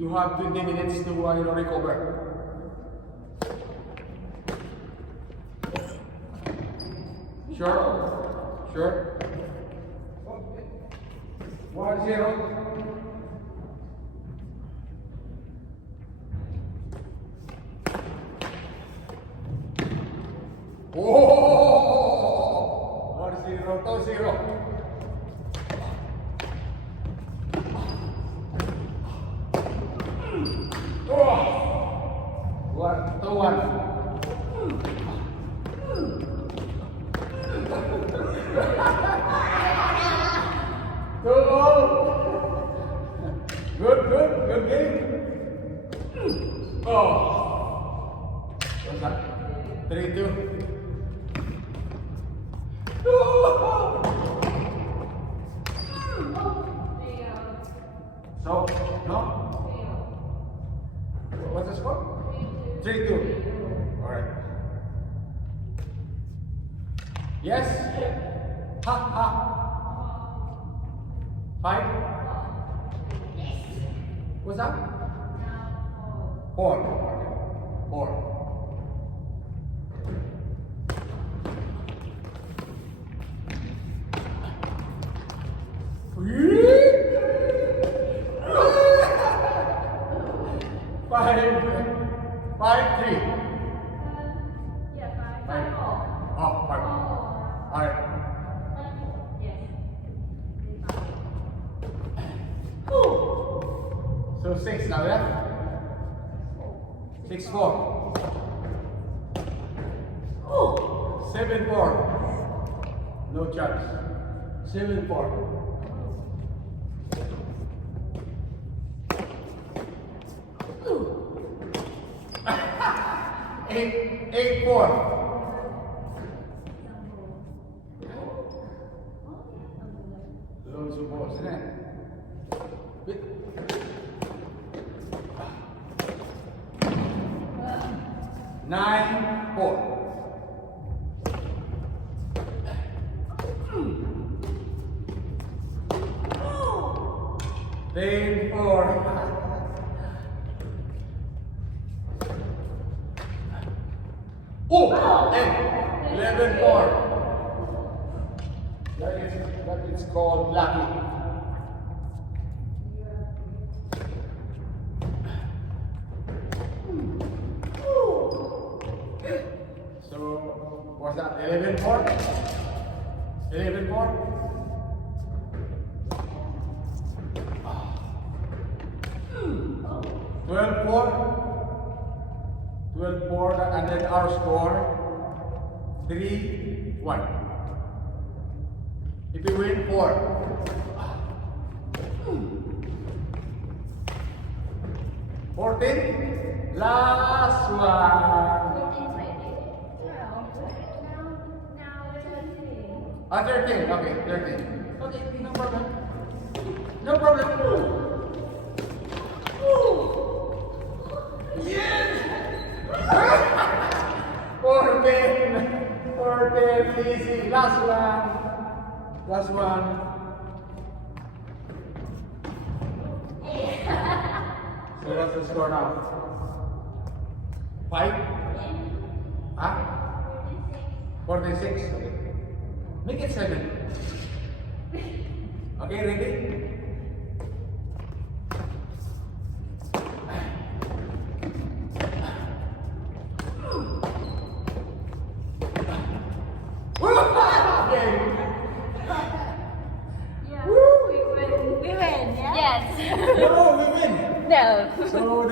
You have 20 minutes to recover. Sure? Sure? 1-0. Oh! 1-0, 2-0. Oh! 1-1. Good game. Oh, what's that? 3-2. So, no? What's the score? 3-2. All right. Yes? Ha ha. 5? What's that? 4. 4. Five, 3. Yeah, 5-4. Oh, 5. All right. So 6 now, yeah? 6-4. 7-4. No chance. 7-4. 8-4. Loads of balls, isn't it? 9-4. 10-4. Oh! 11-4. That is called lucky. So, what's that? 11-4? 11-4? 12-4? 12-4, and then our score 3-1. If you win 4. 14. Last one. 13. Okay, 13. Okay, no problem. No problem. Yes! 14. 14. Easy. Last one. Last one. So what's the score now? 5? Huh? 46. Okay. Make it 7. Okay, ready? We win, yeah? Yes. No, we win. No. So